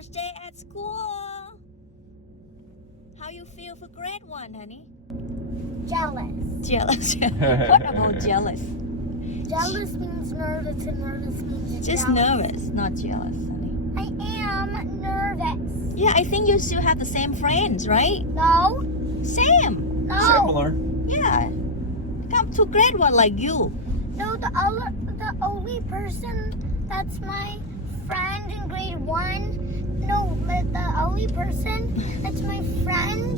First day at school. How you feel for grade one, honey? Jealous. Jealous. what about jealous? Jealous means nervous, and nervous means Just jealous. nervous, not jealous, honey. I am nervous. Yeah, I think you still have the same friends, right? No, Same. no, Similar. Yeah. Come to grade one like you. no. The other, the only person that's my friend in grade one. No, but the only person that's my friend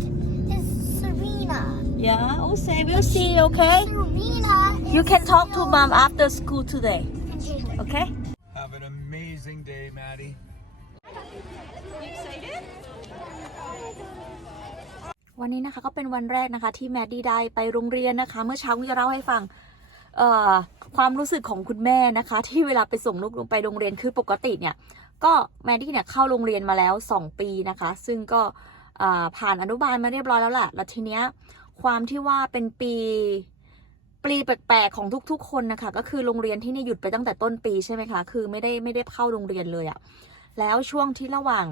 is Serena. Yeah, oh, say we'll see, okay? Serena. Is You can talk to still- mom after school today, and Jalen. okay? Have an amazing day, Maddie. วันนี้นะคะก็เป็นวันแรกนะคะ ที่แมดดี้ได้ไปโรงเรียนนะคะ เมื่อเช้าคุณจะเล่าให้ฟังเอ่อความรู้สึกของคุณแม่นะคะ ที่เวลาไปส่งลูกลงไปโรงเรียนคือปกติเนี่ย ก็แมดดี้เนี่ยเข้าโรงเรียนมาแล้ว 2 ปีนะคะ ซึ่งก็ผ่านอนุบาลมาเรียบร้อยแล้วแหละแล้วทีเนี้ยความที่ว่าเป็นปีปีแปลกๆของทุกๆ คนนะคะ ก็คือโรงเรียนที่นี่หยุดไปตั้งแต่ต้นปีใช่ไหมคะ คือไม่ได้ไม่ได้เข้าโรงเรียนเลยอะแล้วช่วงที่ระหว่าง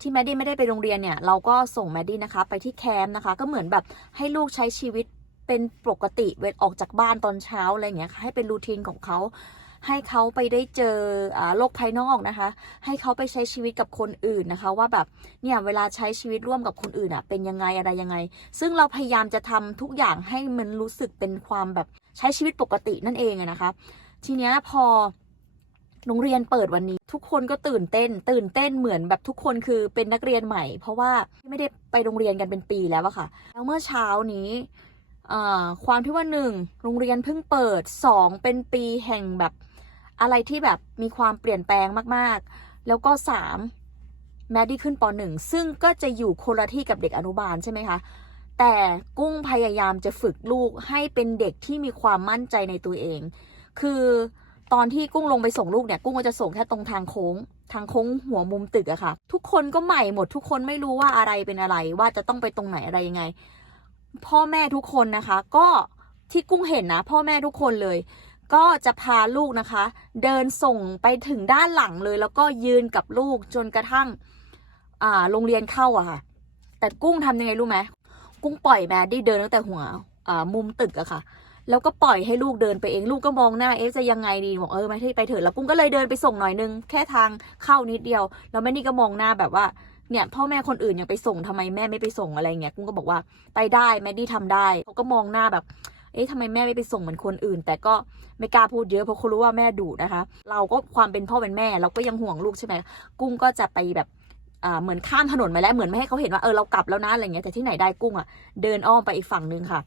ที่แมดดี้ไม่ได้ไปโรงเรียนเนี่ย เราก็ส่งแมดดี้นะคะ ไปที่แคมป์นะคะ ก็เหมือนแบบให้ลูกใช้ชีวิตเป็นปกติเวลออกจากบ้านตอนเช้าอะไรอย่างเงี้ยให้เป็นรูทีนของเขา ให้เขาไปได้เจออโลกภายนอกนะคะ ให้เขาไปใช้ชีวิตกับคนอื่นนะคะ ว่าแบบเนี่ยเวลาใช้ชีวิตร่วมกับคนอื่นอะเป็นยังไงอะไรยังไง ซึ่งเราพยายามจะทำทุกอย่างให้มันรู้สึกเป็นความแบบใช้ชีวิตปกตินั่นเองนะคะ ทีเนี้ยพอโรงเรียนเปิดวันนี้ ทุกคนก็ตื่นเต้น ตื่นเต้นเหมือนแบบทุกคนคือเป็นนักเรียนใหม่ เพราะว่าไม่ได้ไปโรงเรียนกันเป็นปีแล้วอะค่ะ แล้วเมื่อเช้านี้ความที่ว่าหนึ่งโรงเรียนเพิ่งเปิดสองเป็นปีแห่งแบบ อะไรที่แบบมีความเปลี่ยนแปลงมากๆ แล้วก็สามแมดดี้ขึ้นปหนึ่งซึ่งก็จะอยู่คนละที่กับเด็กอนุบาลใช่ไหมคะ แต่กุ้งพยายามจะฝึกลูกให้เป็นเด็กที่มีความมั่นใจในตัวเอง คือตอนที่กุ้งลงไปส่งลูกเนี่ยกุ้งก็จะส่งแค่ตรงทางโค้ง ทางโค้งหัวมุมตึกอะค่ะ ทุกคนก็ใหม่หมดทุกคนไม่รู้ว่าอะไรเป็นอะไร ว่าจะต้องไปตรงไหนอะไรยังไง พ่อแม่ทุกคนนะคะ ก็ที่กุ้งเห็นนะ พ่อแม่ทุกคนเลย ก็จะพาลูกนะคะ เดินส่งไปถึงด้านหลังเลย แล้วก็ยืนกับลูกจนกระทั่งอ่าโรงเรียนเข้าอะค่ะ แต่กุ้งทำยังไงรู้ไหมกุ้งปล่อยแมดดี้เดินตั้งแต่หัวอ่ามุมตึกอะค่ะ แล้วก็ปล่อยให้ลูกเดินไปเองลูกก็มองหน้าเอ๊ะจะยังไงดีบอกเออไม่ให้ไปเถอะแล้วกุ้งก็เลยเดินไปส่งหน่อยนึงแค่ทางเข้านิดเดียว แล้วแม่นี่ก็มองหน้าแบบว่าเนี่ยพ่อแม่คนอื่นยังไปส่งทำไมแม่ไม่ไปส่งอะไรเงี้ยกุ้งก็บอกว่าไปได้แม่ดี้ทำได้เขาก็มองหน้าแบบ เอ๊ะทำไมแม่ไม่ไปส่งเหมือนคนอื่น แต่ก็ไม่กล้าพูดเยอะเพราะเขารู้ว่าแม่ดุนะคะ เราก็ความเป็นพ่อเป็นแม่ เราก็ยังห่วงลูกใช่ไหมกุ้งก็จะไปแบบอ่าเหมือนข้ามถนนไปแล้วเหมือนไม่ให้เขาเห็นว่าเออเรากลับแล้วนะอะไรเงี้ยแต่ที่ไหนได้กุ้งอะเดินอ้อมไปอีกฝั่งนึงค่ะ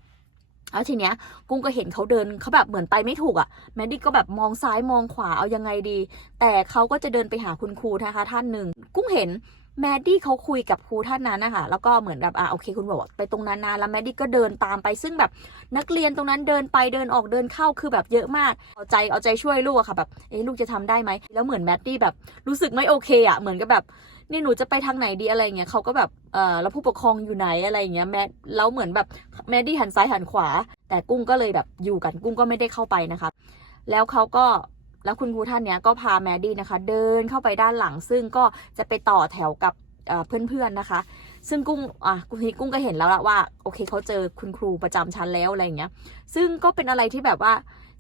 แล้วทีเนี้ยกุ้งก็เห็นเขาเดินเขาแบบเหมือนไปไม่ถูกอะ่ะแมดดี้ก็แบบมองซ้ายมองขวาเอายังไงดี แต่เขาก็จะเดินไปหาคุณครูนะคะท่านหนึ่งกุ้งเห็น แมดดี้เขาคุยกับครูท่านนั้นนะคะแล้วก็เหมือนแบบอะโอเคคุณบอกไปตรงนั้นนะแล้วแมดดี้ก็เดินตามไป ซึ่งแบบนักเรียนตรงนั้นเดินไปเดินออกเดินเข้าคือแบบเยอะมาก เอาใจเอาใจช่วยลูกอะค่ะแบบเอ๊ลูกจะทำได้ไหมแล้วเหมือนแมดดี้แบบรู้สึกไม่โอเคอะเหมือนกับแบบนี่หนูจะไปทางไหนดีอะไรเงี้ยเขาก็แบบเออแล้วผู้ปกครองอยู่ไหนอะไรเงี้ยแมดแล้วเหมือนแบบแมดดี้หันซ้ายหันขวา แต่กุ้งก็เลยแบบอยู่กันกุ้งก็ไม่ได้เข้าไปนะคะแล้วเขาก็ แล้วคุณครูท่านเนี้ยก็พาแมดดี้นะคะ เดินเข้าไปด้านหลัง ซึ่งก็จะไปต่อแถวกับเอ่อเพื่อนๆนะคะ ซึ่งกุ้งอะทีนี้กุ้งก็เห็นแล้วละว่า โอเคเขาเจอคุณครูประจำชั้นแล้วอะไรอย่างเงี้ย ซึ่งก็เป็นอะไรที่แบบว่า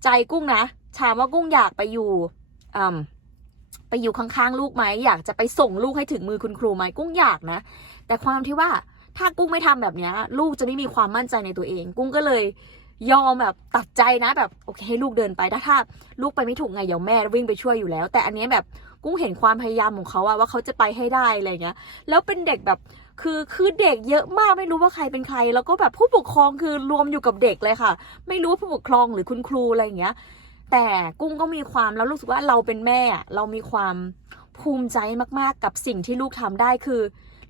ใจกุ้งนะถามว่ากุ้งอยากไปอยู่อไปอยู่ข้างๆลูกไหมอยากจะไปส่งลูกให้ถึงมือคุณครูไหมกุ้งอยากนะ แต่ความที่ว่าถ้ากุ้งไม่ทำแบบนี้ลูกจะไม่มีความมั่นใจในตัวเอง กุ้งก็เลย ยอมแบบตัดใจนะแบบโอเคให้ลูกเดินไปถ้าถ้าลูกไปไม่ถูกไงเดี๋ยวแม่วิ่งไปช่วยอยู่แล้ว แต่อันนี้แบบกุ้งเห็นความพยายามของเขาอะว่าเขาจะไปให้ได้อะไรเงี้ย แล้วเป็นเด็กแบบคือคือเด็กเยอะมากไม่รู้ว่าใครเป็นใคร แล้วก็แบบผู้ปกครองคือรวมอยู่กับเด็กเลยค่ะ ไม่รู้ว่าผู้ปกครองหรือคุณครูอะไรเงี้ย แต่กุ้งก็มีความแล้วรู้สึกว่าเราเป็นแม่เรามีความภูมิใจมากๆกับสิ่งที่ลูกทำได้คือ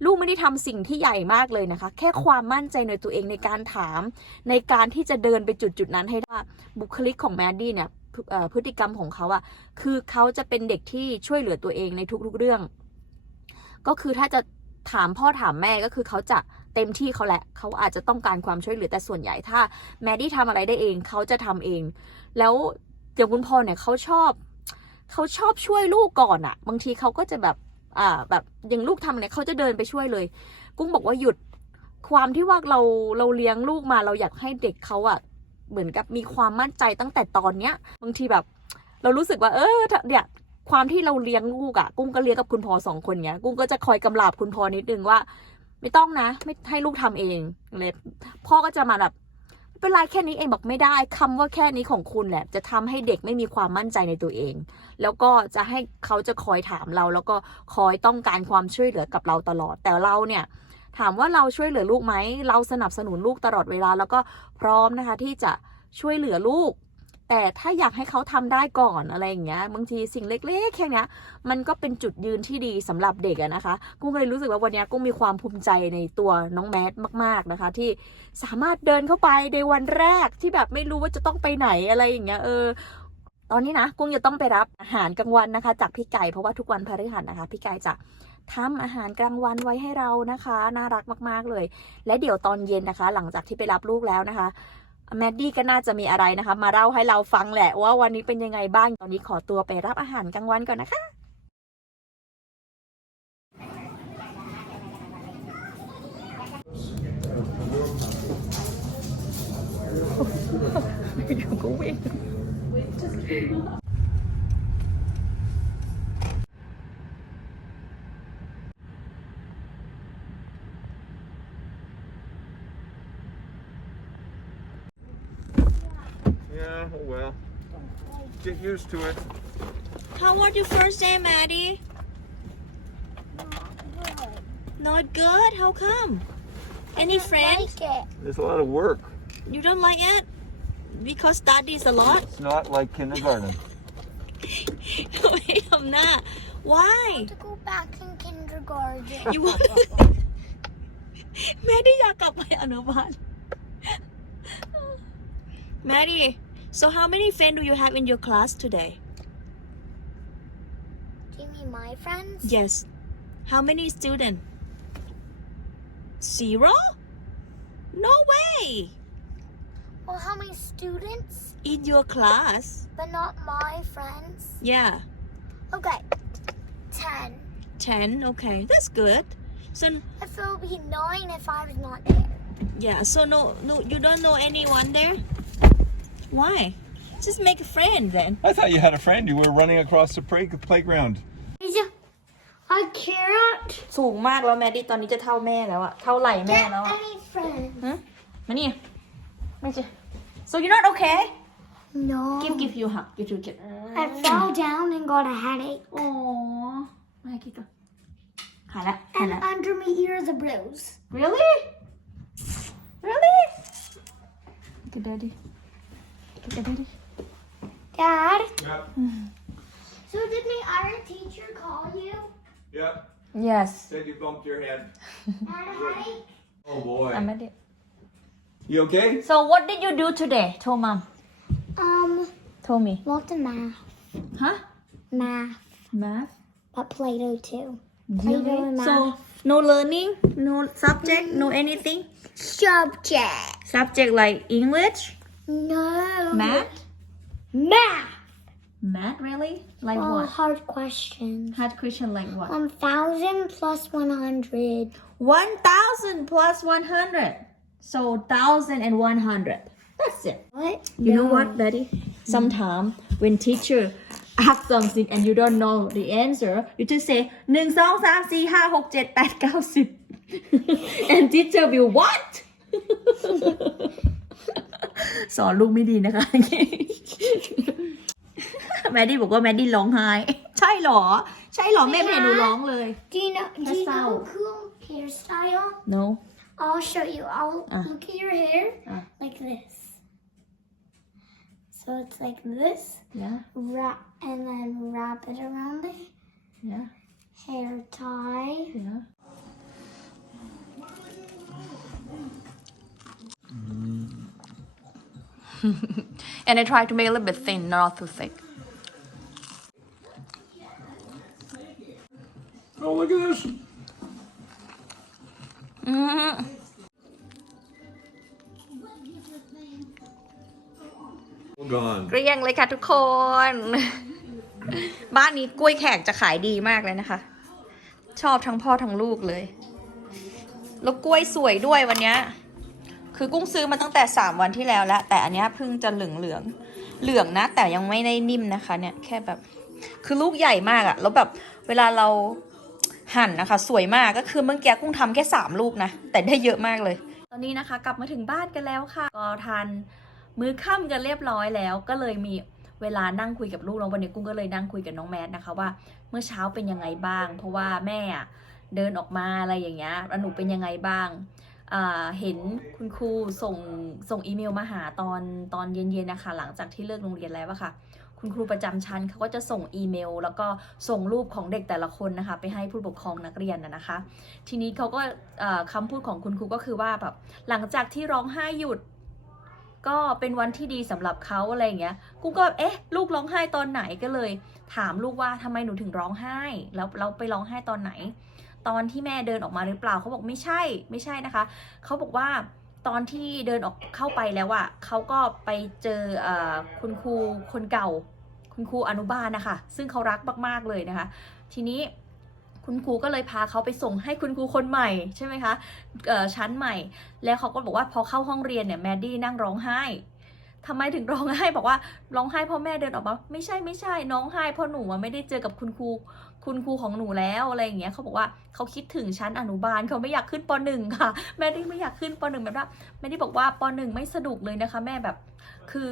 ลูกไม่ได้ทำสิ่งที่ใหญ่มากเลยนะคะ แค่ความมั่นใจในตัวเองในการถาม ในการที่จะเดินไปจุดจุดนั้นให้ได้บุคลิกของแมดดี้เนี่ยพฤเอ่อพฤติกรรมของเขาอะคือเขาจะเป็นเด็กที่ช่วยเหลือตัวเองในทุกๆเรื่อง ก็คือถ้าจะถามพ่อถามแม่ก็คือเขาจะเต็มที่เขาแหละ เขาอาจจะต้องการความช่วยเหลือแต่ส่วนใหญ่ถ้า แมดดี้ทำอะไรได้เองเขาจะทำเอง แล้วอย่างคุณพ่อเนี่ยเขาชอบ เขาชอบช่วยลูกก่อนอะบางทีเขาก็จะแบบ อ่าแบบอย่างลูกทำเนี่ยเขาจะเดินไปช่วยเลย กุ้งบอกว่าหยุดความที่ว่าเราเราเลี้ยงลูกมาเราอยากให้เด็กเขาอะเหมือนกับมีความมั่นใจตั้งแต่ตอนเนี้ยบางทีแบบ เรารู้สึกว่า เออเนี่ยความที่เราเลี้ยงลูกอะกุ้งก็เลี้ยงกับคุณพ่อสองคนเนี้ย กุ้งก็จะคอยกำลาบคุณพ่อนิดนึงว่า ไม่ต้องนะ ไม่ให้ลูกทำเองเลยพ่อก็จะมาแบบ เป็นไรแค่นี้เองบอกไม่ได้คำว่าแค่นี้ของคุณแหละ จะทำให้เด็กไม่มีความมั่นใจในตัวเอง แล้วก็จะให้เขาจะคอยถามเรา แล้วก็คอยต้องการความช่วยเหลือกับเราตลอด แต่เราเนี่ยถามว่าเราช่วยเหลือลูกไหม เราสนับสนุนลูกตลอดเวลา แล้วก็พร้อมนะคะที่จะช่วยเหลือลูก แต่ถ้าอยากให้เขาทำได้ก่อนอะไรอย่างเงี้ยบางทีสิ่งเล็กๆแค่นี้มันก็เป็นจุดยืนที่ดีสำหรับเด็กอะนะคะกุ้งก็เลยรู้สึกว่าวันนี้กุ้งมีความภูมิใจในตัวน้องแมทมาก ๆนะคะ ที่สามารถเดินเข้าไปในวันแรกที่แบบไม่รู้ว่าจะต้องไปไหนอะไรอย่างเงี้ยเออตอนนี้นะกุ้งจะต้องไปรับอาหารกลางวันนะคะ จากพี่ไก่เพราะว่าทุกวันพฤหัสนะคะพี่ไก่จะทำอาหารกลางวันไว้ให้เรานะคะ น่ารักมาก ๆ เลย และเดี๋ยวตอนเย็นนะคะ หลังจากที่ไปรับลูกแล้วนะคะ แมดดี้ก็น่าจะมีอะไรนะคะ มาเล่าให้เราฟังแหละว่าวันนี้เป็นยังไงบ้าง ตอนนี้ขอตัวไปรับอาหารกลางวันก่อนนะคะ อยู่ก็วิ่ง Get used to it. How was your first day, Maddie? Not good. How come? Any friends? Like it. There's a lot of work. You don't like it? Because studies a lot? It's not like kindergarten. ไม่ทำหน้า Why? To go back in kindergarten. You want แม่ได้อยากกลับไปอนุบาล Maddie so how many friends do you have in your class today Do you mean my friends? Yes How many students Zero No way Well, how many students? In your class But not my friends. Yeah Okay. Ten. 10 okay that's good so If it would be nine if I was not there. yeah so no no you don't know anyone there why just make a friend then I thought you had a friend. You were running across the play- playground. I can't สูงมากแล้วแมดดี้ตอนนี้จะเท่าแม่แล้วอะเท่าไหล่แม่ get แล้วอะ any friends. มานี่ไม่ใช่ so you're not okay No. give give you hug give you give I fell down and got a headache. โอ้ไม่ให้คิดก่อนหายละหาย And ละ under my ear is a bruise. really really look at daddy look at Daddy. Dad? Yep. So did my other teacher call you? Yep. Yes. Said you bumped your head. oh boy. I'm ready. it. You okay? So what did you do today? Told mom. Um. Told me. Lots of math. Huh? Math. Math. But Play-Doh too. Play-Doh and math. So no learning, no subject, no anything. Subject. Subject like English. No. math, Math. math really? Like Oh, what? hard questions. Hard question like what? Um, thousand plus one hundred. One thousand plus one hundred. So thousand and one hundred. That's it. What? You know what, Daddy? Sometimes when teacher ask something and you don't know the answer, you just say หนึ่งสองสามสี่ห้าหกเจ็ดแปดเก้าสิบ and teacher will what สอนลูกไม่ดีนะคะแมดดี้บอกว่าแมดดี้ร้องไห้ ใช่เหรอ ใช่เหรอแม่ไม่เห็นหนูร้องเลย Do you know? Do That's you know how- a cool hairstyle? no I'll show you. I'll Ah. look at your hair Ah. like this. So it's like this, yeah wrap, and then wrap it around the yeah hair tie. yeah and I try to make a little bit thin, not too thick. Oh, look at this. All gone. เกลี้ยงเลยค่ะทุกคน บ้านนี้กล้วยแขกจะขายดีมากเลยนะคะ ชอบทั้งพ่อทั้งลูกเลย แล้วกล้วยสวยด้วยวันเนี้ย คือกุ้งซื้อมาตั้งแต่สามวันที่แล้วแล้ว แต่อันนี้เพิ่งจะเหลืองเหลืองเหลืองนะ แต่ยังไม่ได้นิ่มนะคะ เนี่ยแค่แบบ คือลูกใหญ่มากอะแล้วแบบเวลาเราหั่นนะคะ สวยมากก็คือเมื่อกี้กุ้งทำแค่สามลูกนะ แต่ได้เยอะมากเลย ตอนนี้นะคะ กลับมาถึงบ้านกันแล้วค่ะก็ทานมื้อค่ำกันเรียบร้อยแล้ว ก็เลยมีเวลานั่งคุยกับลูกแล้ววันนี้กุ้งก็เลยนั่งคุยกับน้องแมทนะคะว่า เมื่อเช้าเป็นยังไงบ้าง เพราะว่าแม่อะเดินออกมาอะไรอย่างเงี้ยแล้วหนูเป็นยังไงบ้าง เห็นคุณครูส่งส่งอีเมลมาหาตอนตอนเย็นๆนะคะหลังจากที่เลิกโรงเรียนแล้วอะค่ะ คุณครูประจำชั้นเขาก็จะส่งอีเมล แล้วก็ส่งรูปของเด็กแต่ละคนนะคะ ไปให้ผู้ปกครองนักเรียนนะคะ ทีนี้เขาก็เอ่อคำพูดของคุณครูก็คือว่าแบบหลังจากที่ร้องไห้หยุดก็เป็นวันที่ดีสำหรับเขาอะไรอย่างเงี้ย กูก็เอ๊ะ ลูกร้องไห้ตอนไหนก็เลย ถามลูกว่าทำไมหนูถึงร้องไห้ แล้วเราไปร้องไห้ตอนไหน ตอนที่แม่เดินออกมาหรือเปล่าเขาบอกไม่ใช่ไม่ใช่นะคะเขาบอกว่าตอนที่เดินออกเข้าไปแล้วอะเขาก็ไปเจออคุณครูคนเก่า คุณครูอนุบาลนะคะ ซึ่งเขารักมากๆเลยนะคะ ทีนี้คุณครูก็เลยพาเขาไปส่งให้คุณครูคนใหม่ใช่ไหมคะชั้นใหม่ แล้วเขาก็บอกว่าพอเข้าห้องเรียนเนี่ยแมดดี้นั่งร้องไห้ ทำไมถึงร้องไห้บอกว่าร้องไห้เพราะแม่เดินออกมา ไม่ใช่ไม่ใช่ น้องไห้เพราะหนูไม่ได้เจอกับคุณครูคุณครูของหนูแล้วอะไรอย่างเงี้ยเขาบอกว่าเขาคิดถึงชั้นอนุบาลเขาไม่อยากขึ้นปหนึ่งค่ะ แม่ดี้ไม่อยากขึ้นปหนึ่งแบบว่าแม่ดี้บอกว่าปหนึ่งไม่สนุกเลยนะคะ แม่แบบคือ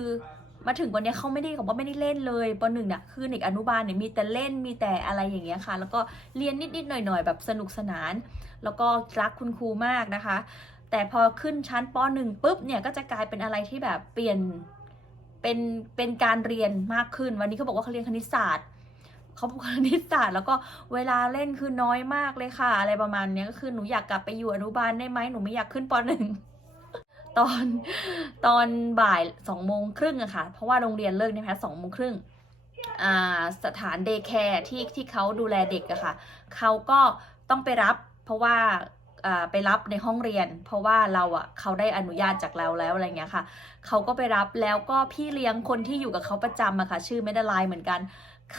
มาถึงวันเนี้ยเขาไม่ได้บอกว่าไม่ได้เล่นเลยปหนึ่งเนี่ยคือเด็กอนุบาลเนี่ยมีแต่เล่นมีแต่อะไรอย่างเงี้ยค่ะ แล้วก็เรียนนิดๆหน่อยๆ แบบสนุกสนาน แล้วก็รักคุณครูมากนะคะ แต่พอขึ้นชั้นปหนึ่งปุ๊บเนี่ยก็จะกลายเป็นอะไรที่แบบเปลี่ยนเป็นเป็นการเรียนมากขึ้น วันนี้เขาบอกว่าเขาเรียนคณิตศาสตร์เขาคณิตศาสตร์แล้วก็เวลาเล่นคือน้อยมากเลยค่ะ อะไรประมาณนี้ก็คือหนูอยากกลับไปอยู่อนุบาลได้ไหมหนูไม่อยากขึ้นปหนึ่งตอนตอนบ่ายสองโมงครึ่งอะค่ะ เพราะว่าโรงเรียนเลิกนะคะสองโมงครึ่งสถานเดย์แคร์ที่ที่เขาดูแลเด็กอะค่ะเขาก็ต้องไปรับ เพราะว่า ไปรับในห้องเรียน เพราะว่าเราอะเขาได้อนุญาตจากเราแล้วอะไรเงี้ยค่ะเขาก็ไปรับแล้วก็พี่เลี้ยงคนที่อยู่กับเขาประจำอะค่ะ ชื่อไม่ได้ไลน์เหมือนกัน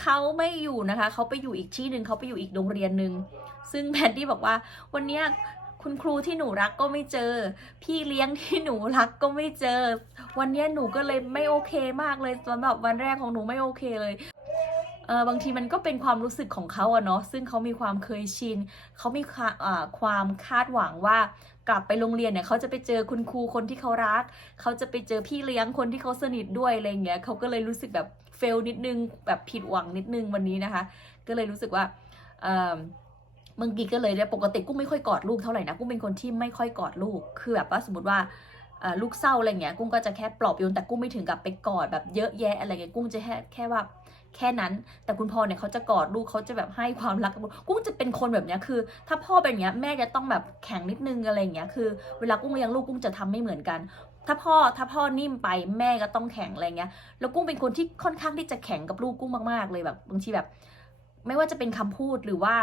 เขาไม่อยู่นะคะเขาไปอยู่อีกที่หนึ่งเขาไปอยู่อีกโรงเรียนหนึ่งซึ่งแพนดี้บอกว่าวันเนี้ยคุณครูที่หนูรักก็ไม่เจอ พี่เลี้ยงที่หนูรักก็ไม่เจอ วันนี้หนูก็เลยไม่โอเคมากเลยสำหรับวันแรกของหนูไม่โอเคเลย เออบางทีมันก็เป็นความรู้สึกของเขาอะเนาะซึ่งเขามีความเคยชินเขามีความอ่าความคาดหวังว่ากลับไปโรงเรียนเนี่ยเขาจะไปเจอคุณครูคนที่เขารัก เขาจะไปเจอพี่เลี้ยงคนที่เขาสนิทด้วยอะไรเงี้ยเขาก็เลยรู้สึกแบบเฟลนิดนึงแบบผิดหวังนิดนึงวันนี้นะคะ ก็เลยรู้สึกว่าเออเมื่อกี้ก็เลยเนี่ยปกติกุ้งไม่ค่อยกอดลูกเท่าไหร่นะกุ้งเป็นคนที่ไม่ค่อยกอดลูกคือแบบว่าสมมติว่าลูกเศร้าอะไรเงี้ยกุ้งก็จะแค่ปลอบโยนแต่กุ้งไม่ถึงกับไปกอดแบบเยอะแยะอะไรเงี้ยกุ้งจะแค่แค่ว่า แค่นั้น แต่คุณพ่อเนี่ยเขาจะกอดลูกเขาจะแบบให้ความรักกับกุ้งจะเป็นคนแบบนี้คือ ถ้าพ่อเป็นอย่างเงี้ยแม่จะต้องแบบแข็งนิดนึงอะไรเงี้ยคือ เวลากุ้งเลี้ยงลูกกุ้งจะทำไม่เหมือนกัน ถ้าพ่อถ้าพ่อนิ่มไปแม่ก็ต้องแข็งอะไรเงี้ยแล้วกุ้งเป็นคนที่ค่อนข้างที่จะแข็งกับลูกกุ้งมากๆ เลยแบบบางทีแบบ ไม่ว่าจะเป็นคำพูดหรือว่า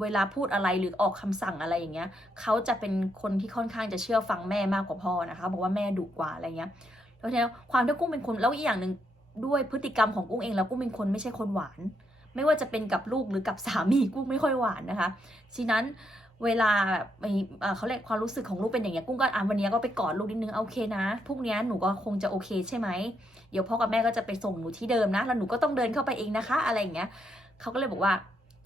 เวลาพูดอะไรหรือออกคำสั่งอะไรอย่างเงี้ยเขาจะเป็นคนที่ค่อนข้างจะเชื่อฟังแม่มากกว่าพ่อนะคะ บอกว่าแม่ดุกว่าอะไรเงี้ยแล้วทีนี้ความที่กุ้งเป็นคนแล้วอีกอย่างหนึ่ง ด้วยพฤติกรรมของกุ้งเองแล้วกุ้งเป็นคนไม่ใช่คนหวาน ไม่ว่าจะเป็นกับลูกหรือกับสามีกุ้งไม่ค่อยหวานนะคะฉะนั้นเวลาเอ่อเขาเรียกความรู้สึกของลูกเป็นอย่างเงี้ยกุ้งก็อะวันนี้ก็ไปกอดลูกนิดนึงโอเคนะพรุ่งนี้หนูก็คงจะโอเคใช่ไหมเดี๋ยวพ่อกับแม่ก็จะไปส่งหนูที่เดิมนะ แล้วหนูก็ต้องเดินเข้าไปเองนะคะ อะไรอย่างเงี้ยเขาก็เลยบอกว่า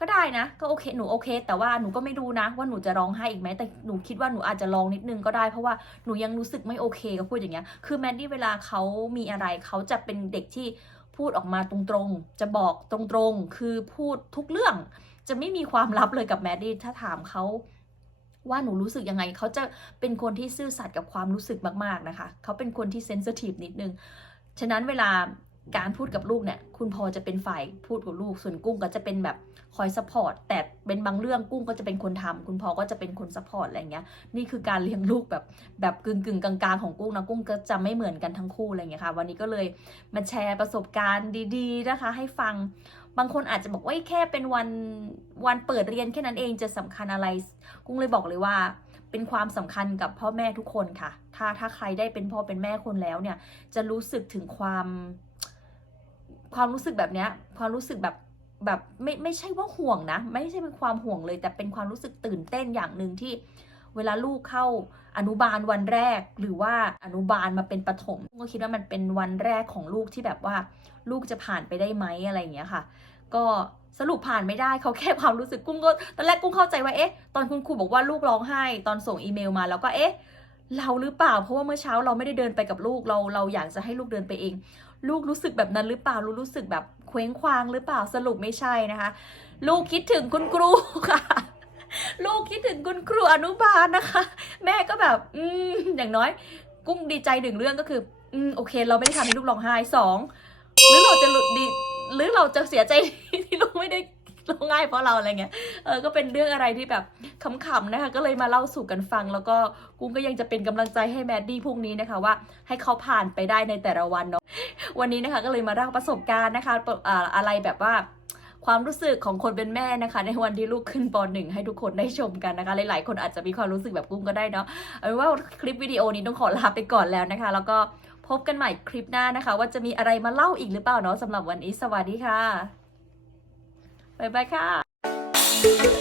ก็ได้นะ ก็โอเคหนูโอเค แต่ว่าหนูก็ไม่รู้นะว่าหนูจะร้องไห้อีกไหมแต่หนูคิดว่าหนูอาจจะร้องนิดนึงก็ได้เพราะว่าหนูยังรู้สึกไม่โอเคก็พูดอย่างเงี้ยคือแมดดี้เวลาเขามีอะไรเขาจะเป็นเด็กที่พูดออกมาตรงๆ จะบอกตรงๆ คือพูดทุกเรื่อง จะไม่มีความลับเลยกับแมดดี้ถ้าถามเขาว่าหนูรู้สึกยังไง เขาจะเป็นคนที่ซื่อสัตย์กับความรู้สึกมากๆนะคะ เขาเป็นคนที่เซนซิทีฟนิดนึง ฉะนั้นเวลา การพูดกับลูกเนี่ยคุณพอจะเป็นฝ่ายพูดกับลูก ส่วนกุ้งก็จะเป็นแบบคอยซัพพอร์ตแต่เป็นบางเรื่องกุ้งก็จะเป็นคนทำคุณพอก็จะเป็นคนซัพพอร์ตอะไรเงี้ยนี่คือการเลี้ยงลูกแบบแบบกึ่งกึ่งกลางๆของกุ้งนะกุ้งก็จะไม่เหมือนกันทั้งคู่อะไรเงี้ยค่ะ วันนี้ก็เลยมาแชร์ประสบการณ์ดีๆนะคะ ให้ฟังบางคนอาจจะบอกว่าแค่เป็นวันวันเปิดเรียนแค่นั้นเองจะสำคัญอะไร กุ้งเลยบอกเลยว่าเป็นความสำคัญกับพ่อแม่ทุกคนค่ะ ถ้าถ้าใครได้เป็นพ่อเป็นแม่คนแล้วเนี่ยจะรู้สึกถึงความ ความรู้สึกแบบเนี้ยความรู้สึกแบบแบบไม่ไม่ใช่ว่าห่วงนะ ไม่ใช่เป็นความห่วงเลย แต่เป็นความรู้สึกตื่นเต้นอย่างหนึ่งที่เวลาลูกเข้าอนุบาลวันแรก หรือว่าอนุบาลมาเป็นประถมก็คิดว่ามันเป็นวันแรกของลูกที่แบบว่า ลูกจะผ่านไปได้ไหมอะไรอย่างเงี้ยค่ะ ก็สรุปผ่านไม่ได้เขาแค่ความรู้สึกกุ้งก็ตอนแรกกุ้งเข้าใจว่าเอ๊ะตอนคุณครูบอกว่าลูกร้องไห้ ตอนส่งอีเมลมาแล้วก็เอ๊ะเราหรือเปล่าเพราะว่าเมื่อเช้าเราไม่ได้เดินไปกับลูกเราเราอยากจะให้ลูกเดินไปเอง ลูกรู้สึกแบบนั้นหรือเปล่าลูกรู้สึกแบบเคว้งคว้างหรือเปล่าสรุปไม่ใช่นะคะ ลูกคิดถึงคุณครูค่ะ ลูกคิดถึงคุณครูอนุบาลนะคะ แม่ก็แบบ อืมอย่างน้อย กุ้งดีใจหนึ่งเรื่องก็คือ อืมโอเค เราไม่ได้ทำให้ลูกร้องไห้สองหรือเราจะหลุดดีหรือเราจะเสียใจที่ลูกไม่ได้ ร้องไห้เพราะเราอะไรเงี้ยเออก็เป็นเรื่องอะไรที่แบบขำๆนะคะก็เลยมาเล่าสู่กันฟัง แล้วก็กุ้งก็ยังจะเป็นกำลังใจให้แมดดี้พรุ่งนี้นะคะว่าให้เขาผ่านไปได้ในแต่ละวันเนาะวันนี้นะคะก็เลยมาเล่าประสบการณ์นะคะอ่าอะไรแบบว่าความรู้สึกของคนเป็นแม่นะคะ ในวันที่ลูกขึ้นปหนึ่งให้ทุกคนได้ชมกันนะคะ หลายๆ คนอาจจะมีความรู้สึกแบบกุ้งก็ได้เนาะเอาเป็นว่าคลิปวิดีโอนี้ต้องขอลาไปก่อนแล้วนะคะ แล้วก็พบกันใหม่คลิปหน้านะคะ ว่าจะมีอะไรมาเล่าอีกหรือเปล่าเนาะสำหรับวันนี้สวัสดีค่ะ บ๊ายบายค่ะ